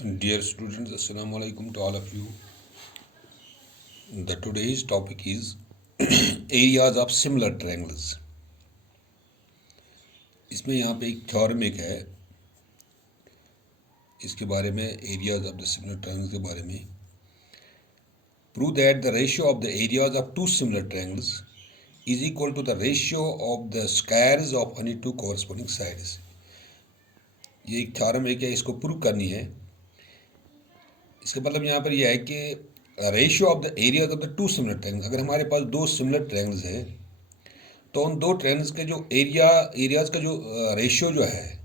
Dear students, Assalamu alaikum to all of you. The today's topic is areas of similar triangles. इसमें यहाँ पे एक theorem एक है, इसके बारे में areas of the similar triangles के बारे में. Prove that the ratio of the areas of two similar triangles is equal to the ratio of the squares of any two corresponding sides. ये एक थ्योरम एक है, इसको प्रूव करनी है. इसका मतलब यहाँ पर यह है कि ratio of the areas of the two similar triangles, अगर हमारे पास दो सिमिलर ट्रायंगल्स हैं तो उन दो ट्रायंगल्स के जो एरियाज का जो रेशियो जो है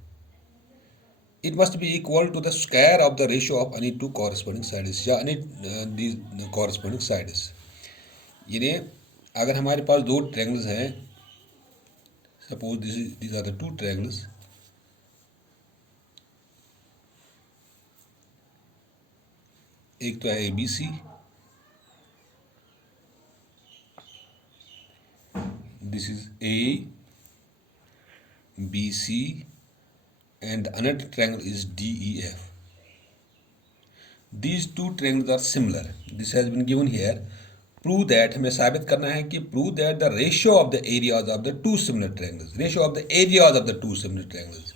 it must be equal to the square of the ratio of any two corresponding sides या एनी दीज कॉरस्पॉन्डिंग साइड्स. यानी अगर हमारे पास दो ट्रायंगल्स हैं, suppose these are the two triangles, एक तो है ABC, this is A, BC, and another triangle is DEF. These two triangles are similar. This has been given here. Prove that, हमें साबित करना है कि prove that the ratio of the areas of the two similar triangles, ratio of the areas of the two similar triangles,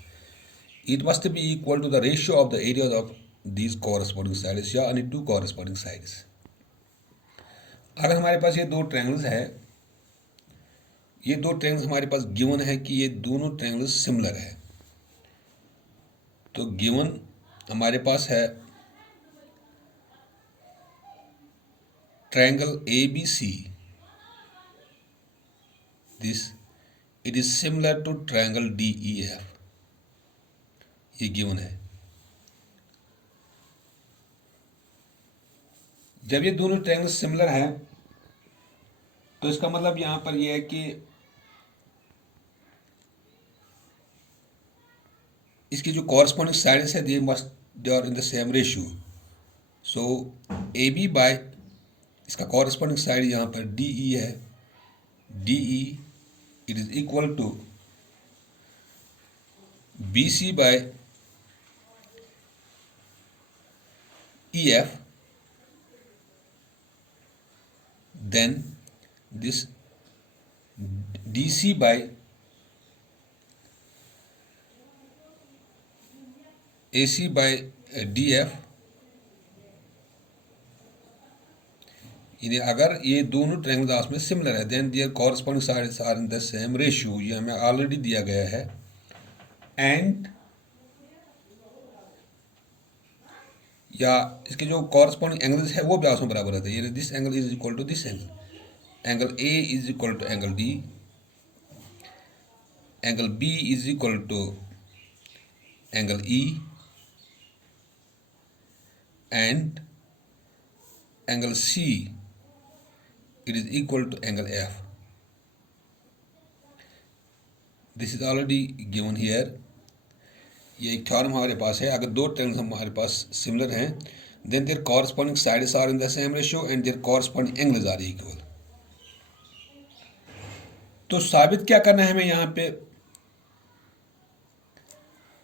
it must be equal to the ratio of the areas of these corresponding sides या any two corresponding sides. अगर हमारे पास ये दो triangles हैं, ये दो triangles हमारे पास given है कि ये दोनों ट्रायंगल्स सिमिलर है, तो गिवन हमारे पास है triangle ABC, this it is similar to triangle DEF, ये गिवन है. जब ये दोनों ट्रायंगल्स सिमिलर हैं तो इसका मतलब यहां पर यह है कि इसकी जो कॉरस्पॉन्डिंग साइड्स है they are in the same ratio. So AB by इसका कॉरस्पॉन्डिंग साइड यहाँ पर DE है, DE it is equal to BC by EF, then this DC by AC by DF. यानी अगर ये दोनों ट्रायंगल्स आपस में सिमिलर है then their corresponding sides are in the same ratio, ये हमें ऑलरेडी दिया गया है. एंड या इसके जो कॉरस्पॉन्डिंग एंगल्स है वो भी आपस में बराबर रहते हैं. यानी this angle is equal to this angle, angle A is equal to angle D, angle B is equal to angle E, and angle C it is equal to angle F. This is already given here. ये एक theorem हमारे पास है. अगर दो triangles हमारे पास similar हैं then their corresponding sides are in the same ratio and their corresponding angles are equal. तो साबित क्या करना है हमें यहाँ पे?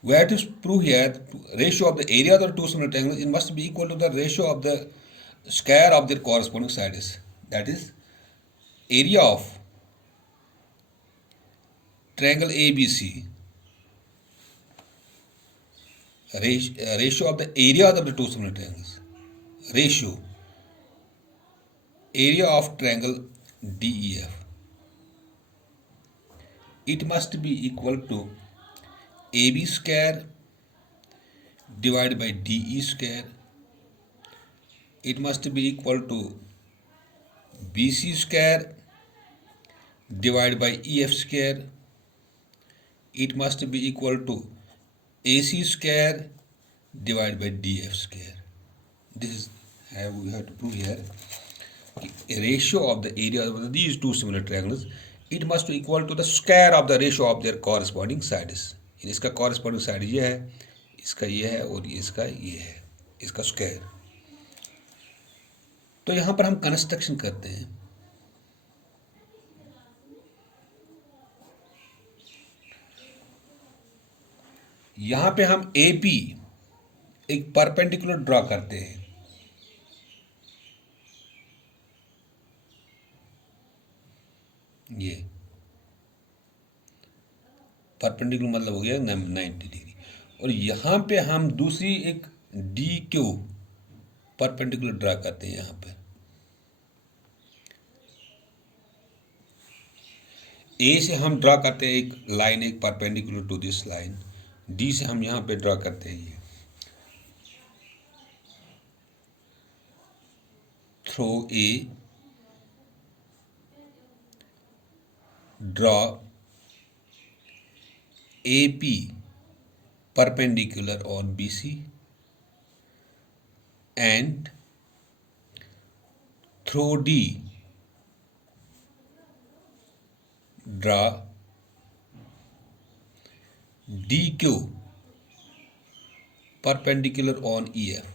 We have to prove here ratio of the area of the two similar triangles it must be equal to the ratio of the square of their corresponding sides. That is area of triangle ABC, ratio of the areas of the two similar triangles, ratio area of triangle DEF, it must be equal to AB square divided by DE square. It must be equal to BC square divided by EF square. It must be equal to AC square divided by DF square. This is how we have to prove here. A ratio of the area of these two similar triangles, it must be equal to the square of the ratio of their corresponding sides. इसका corresponding side ये है, इसका ये है और इसका ये है, इसका स्क्वायर. तो यहां पर हम कंस्ट्रक्शन करते हैं. यहां पे हम AP एक परपेंडिकुलर ड्रॉ करते हैं। ये परपेंडिकुलर मतलब हो गया 90 डिग्री, और यहाँ पे हम दूसरी एक डी क्यू परपेंडिकुलर ड्रा करते हैं। यहाँ पे ए से हम ड्रा करते हैं एक लाइन, एक perpendicular to this line. D से हम यहाँ पे ड्रा करते हैं ये through A draw AP perpendicular on BC and through D draw DQ perpendicular on EF।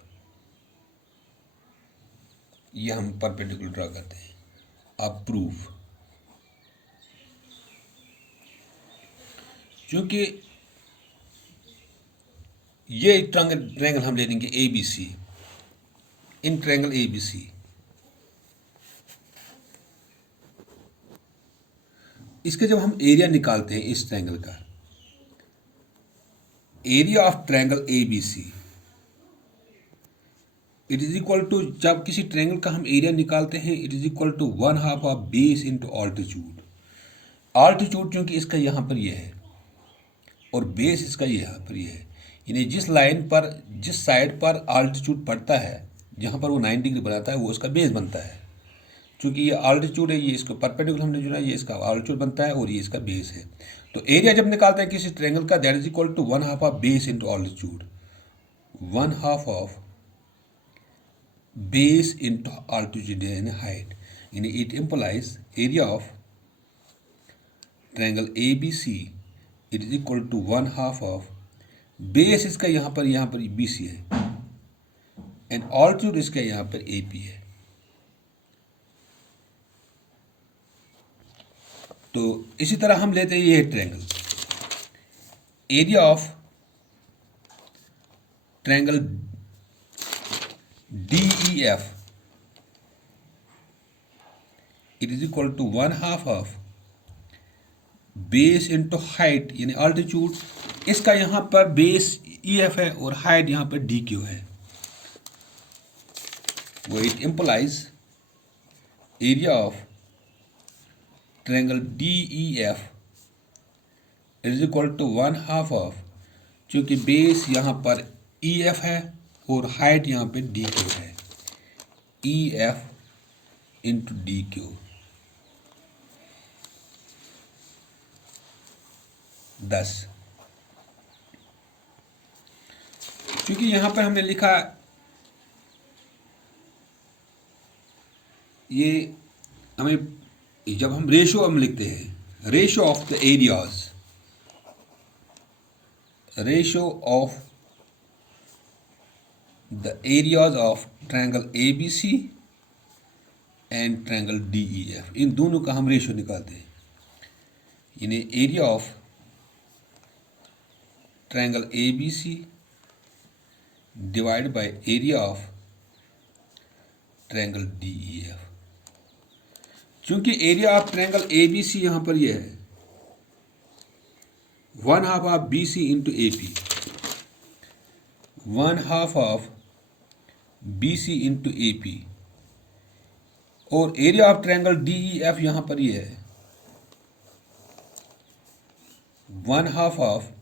ये हम परपेंडिकुलर ड्रा करते हैं। अब प्रूफ, क्योंकि ये ट्रायंगल हम ले लेंगे ABC, इन ट्रायंगल ABC, इसके जब हम एरिया निकालते हैं इस ट्रायंगल का, area of triangle ABC it is equal to, जब किसी ट्रायंगल का हम एरिया निकालते हैं it is equal to 1/2 of base into altitude. Altitude क्योंकि इसका यहाँ पर ये है और बेस इसका यहाँ पर ये है, यानी जिस लाइन पर, जिस साइड पर ऑल्टीट्यूड पड़ता है, जहाँ पर वो 90 डिग्री बनाता है, वो उसका बेस बनता है। क्योंकि ये ऑल्टीट्यूड है, ये इसको परपेंडिकुलर हमने चुना, ये इसका ऑल्टीट्यूड बनता है और ये इसका बेस है। तो एरिया जब निकालते हैं किसी ट्रायंगल का, that is equal to 1/2 of base into altitude, 1/2 of base into altitude and height, यानी it implies area of triangle ABC it is equal to 1/2 of base इसका यहाँ पर BC है एंड ऑल्टीट्यूड इसका यहाँ पर AP है। तो इसी तरह हम लेते हैं ये triangle, area of triangle DEF it is equal to 1/2 of base into height यानी ऑल्टीट्यूड, इसका यहाँ पर बेस EF है और हाइट यहाँ पर DQ है। वो it implies area of triangle DEF is equal to 1/2 of, चूँकि बेस यहाँ पर EF है और हाइट यहाँ पे DQ है, EF इंटू DQ। 10, क्योंकि यहाँ पर हमने लिखा ये, हमें जब हम रेशो हम लिखते हैं, ratio of the areas, ratio of the areas of triangle ABC and triangle DEF, इन दोनों का हम रेशो निकालते हैं, यानी area of triangle ABC divide by area of triangle DEF। चूंकि एरिया ऑफ ट्रायंगल ABC यहाँ पर यह है 1/2 of BC into AP, 1/2 of BC into AP, और एरिया ऑफ ट्रायंगल DEF यहाँ पर यह है 1/2 ऑफ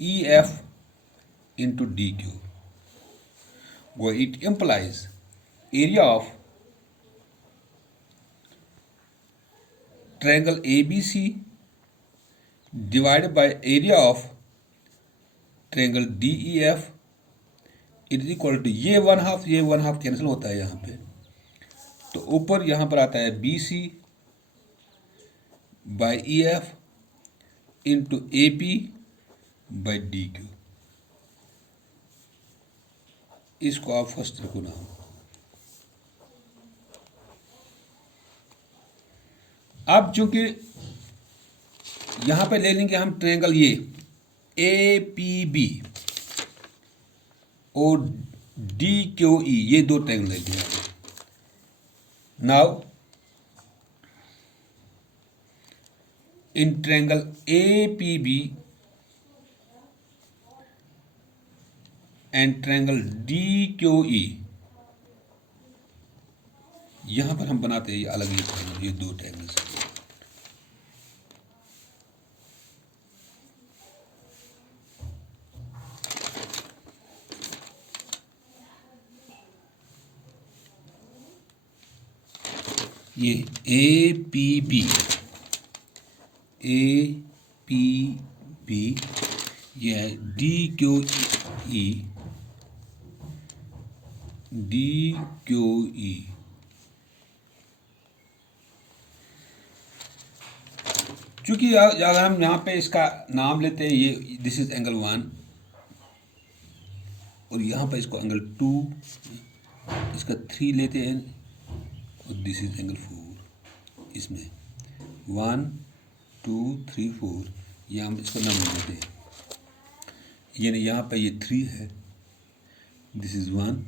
EF इंटू DQ। वो it implies area of triangle ABC divided by area of triangle DEF it is equal to, ये 1/2 cancel होता है यहाँ पे, तो ऊपर यहाँ पर आता है BC by EF into AP by DQ। इसको आप फर्स्ट रखो ना। अब चूंकि यहाँ पे ले लेंगे हम ट्रायंगल ये APB, और डी क्यू ई, ये दो ट्रायंगल ले लिया। Now in triangle A P B and triangle D Q E, यहां पर हम बनाते हैं ये अलग ही ट्रायंगल, ये दो ट्रायंगल्स। ये A P B, A P B, ये है D Q E, D Q E. चूंकि अगर हम यहाँ पे इसका नाम लेते हैं, ये दिस इज एंगल 1 और यहाँ पर इसको एंगल 2, इसका 3 लेते हैं और दिस इज एंगल 4। इसमें 1 2 3 4, ये हम इसको नंबर देते हैं। यानी यहाँ पर ये 3 है, this is 1,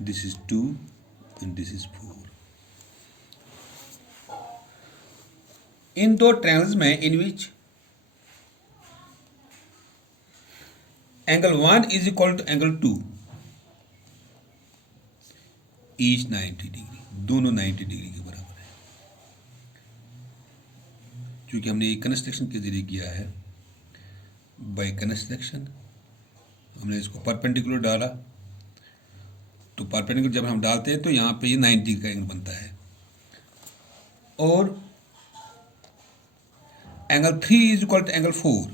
this is 2 and this is 4। इन दो ट्रायंगल्स में in which angle 1 is equal to angle 2, each 90 degree, दोनों 90 डिग्री के बराबर है। क्योंकि हमने ये कंस्ट्रक्शन के जरिए किया है, बाय कंस्ट्रक्शन हमने इसको परपेंडिकुलर डाला, तो परपेंडिकुलर जब हम डालते हैं तो यहाँ पे ये 90 डिग्री का एंगल बनता है। और angle 3 is equal to angle 4,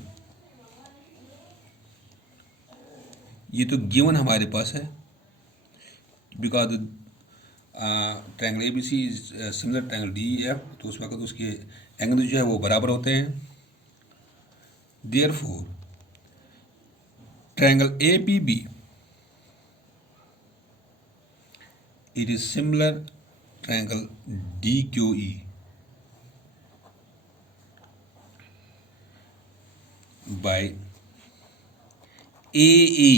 ये तो गिवन हमारे पास है, because triangle A B C is similar triangle D F, तो उस वक्त उसके एंगल जो है वो बराबर होते हैं। Therefore triangle A P B, it is similar triangle D Q E by AA,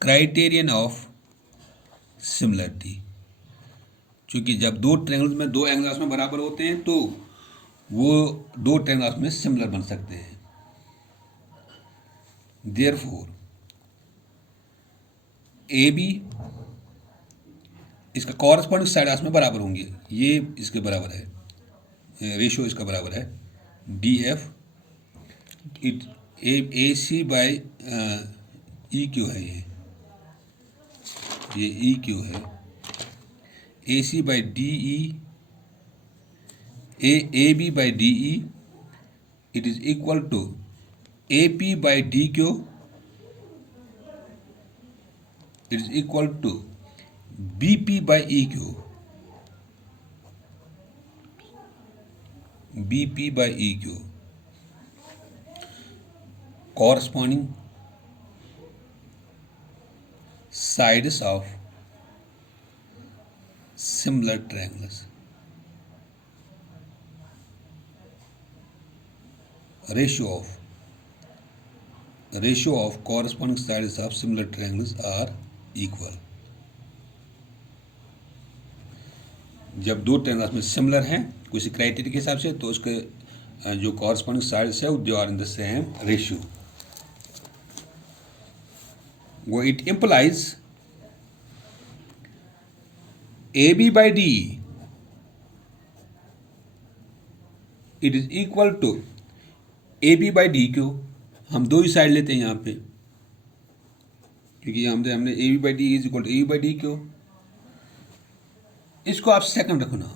criterion of similarity. क्योंकि जब दो ट्रायंगल्स में दो एंगल्स में बराबर होते हैं तो वो दो ट्रायंगल्स में सिमिलर बन सकते हैं। देयरफॉर ए बी, इसका कॉरस्पॉन्डिंग साइड आपस में बराबर होंगे, ये इसके बराबर है, रेशियो इसका बराबर है D F, it A C by E Q है, ये ई क्यू है, A C by D E, A B by D E, it is equal to A P by D Q, it is equal to B P by E Q, B P by E Q. corresponding sides of similar triangles, ratio of corresponding sides of similar triangles are equal। जब दो triangles में similar हैं किसी criteria के हिसाब से, तो उसके जो कॉरस्पॉन्डिंग साइड्स है they are in the same ratio. वो it implies A B by D, it is equal to A B by D Q. हम दो ही साइड लेते हैं यहाँ पे, क्योंकि हमने A B by D is equal to A B by D Q. इसको आप सेकंड रखो ना,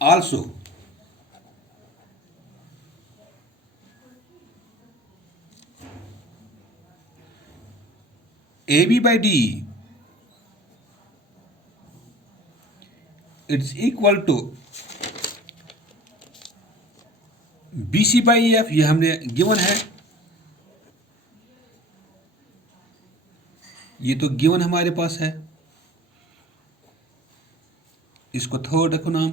also A B by D it's equal to B C by F, ये हमने गिवन है, ये तो गिवन हमारे पास है। इसको थर्ड रखो नाम,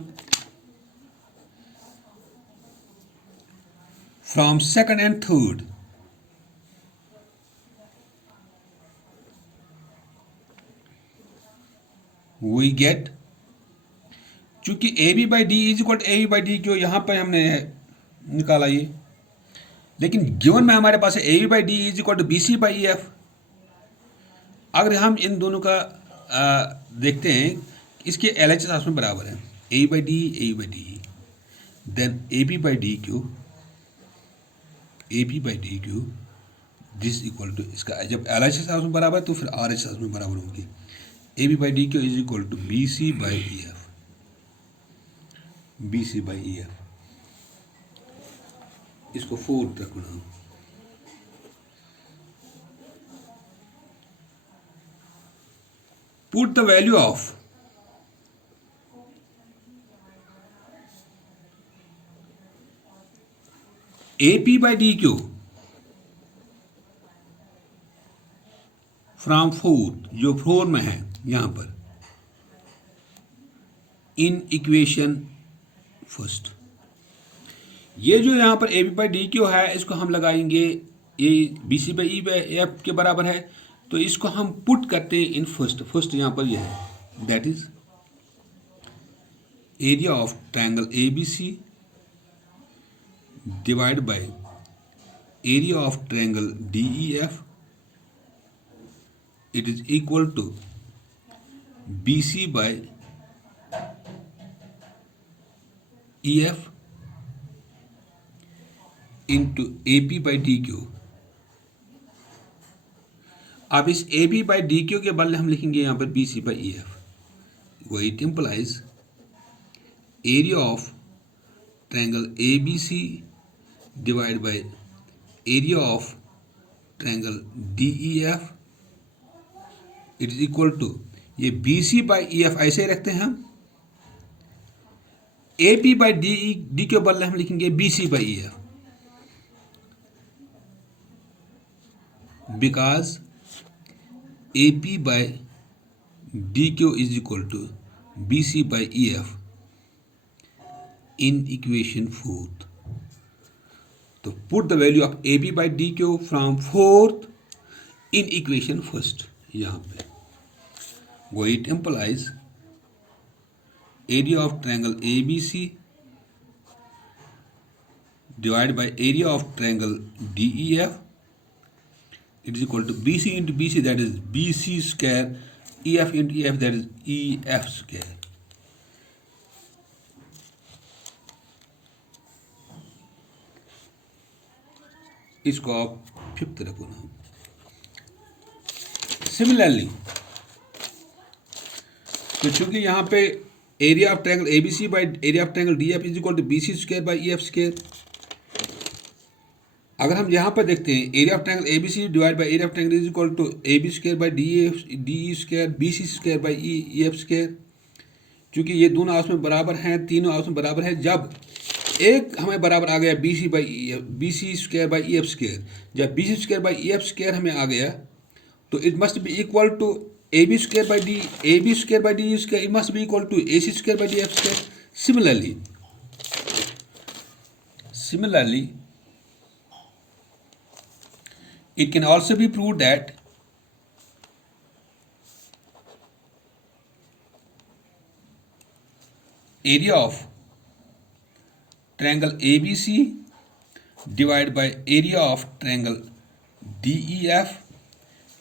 from second and third, we get, चूंकि A B by D is equal to A B by D Q यहाँ पर हमने निकाला ये, लेकिन गिवन में हमारे पास है A B by D is equal to B C by E F. अगर हम इन दोनों का देखते हैं, इसके एल एच एस आपस में बराबर है, A by D, then A B by D Q this equal to, इसका जब एल एच एस आपस में बराबर है तो फिर आर एच एस आपस में बराबर होंगे। A B by D Q is equal to B C by E F, इसको 4 रखना। Put the value of AP by DQ from 4, जो 4 में है यहां पर, इन इक्वेशन फर्स्ट। ये जो यहां पर A B by D Q है, इसको हम लगाएंगे, ये B C by E by F के बराबर है, तो इसको हम पुट करते हैं इन फर्स्ट यहां पर ये है, that is area of triangle A B C divide by area of triangle D E F, it is equal to BC by EF into AP by DQ। अब इस AB by DQ के बदले हम लिखेंगे यहाँ पर BC by EF। वो it implies area of triangle ABC divided by area of triangle DEF, it is equal to, ये B C by E F ऐसे ही रखते हैं हम, ए पी बाई डी के बदले हम लिखेंगे B C by E F, because A P by D Q is equal to B C by E F in equation 4। तो put the value of A P by D Q from 4th in equation first यहाँ पे, वो it implies area of triangle A B C divide by area of triangle D E F, it is equal to B C into B C, that is B C square, E F into E F, that is E F square. इसको आप 5th रखो ना। Similarly, तो चूंकि यहाँ पे area of triangle A B C by area of triangle D F is equal to B C square by E F square, अगर हम यहाँ पर देखते हैं area of triangle A B C divide by area of triangle is equal to A B square by D E square B C square by E F square. चूँकि ये दोनों आपस में बराबर हैं, तीनों आपस में बराबर है, जब एक हमें बराबर आ गया B C square by E F square, जब B C square by E F square हमें आ गया तो it must be equal to AB square by D, AB square by DE square, it must be equal to AC square by DF square. Similarly, it can also be proved that area of triangle ABC divided by area of triangle DEF,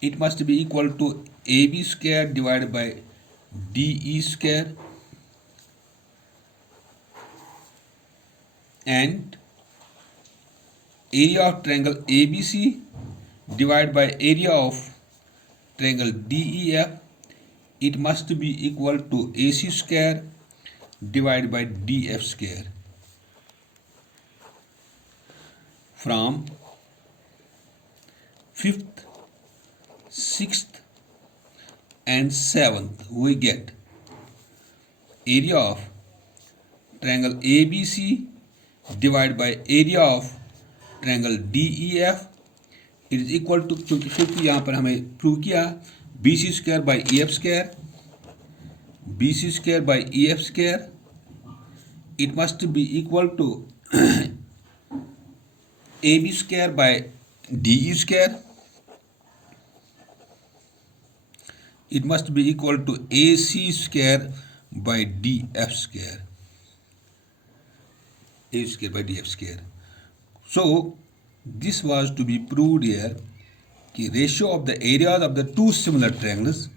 it must be equal to AB square divided by DE square, and area of triangle ABC divided by area of triangle DEF, it must be equal to AC square divided by DF square। From 5th, 6th and 7th we get area of triangle ABC divided by area of triangle DEF, it is equal to, क्योंकि 5th यहाँ पर हमें prove किया BC square by EF square, BC square by EF square, it must be equal to AB square by DE square, it must be equal to AC square by DF square. A square by DF square. So this was to be proved here. The ratio of the areas of the two similar triangles,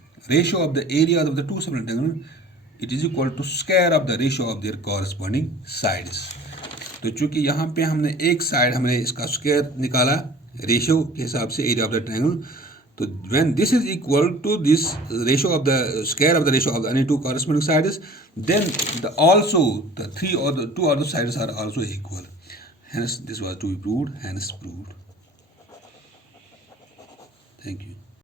it is equal to square of the ratio of their corresponding sides. तो चूंकि यहाँ पे हमने एक side हमने इसका square निकाला ratio के हिसाब से एरिया ऑफ द ट्रायंगल, तो when this is equal to this ratio of the square of the ratio of any two corresponding sides, then the two other sides are also equal. Hence this was to be proved, hence proved. Thank you.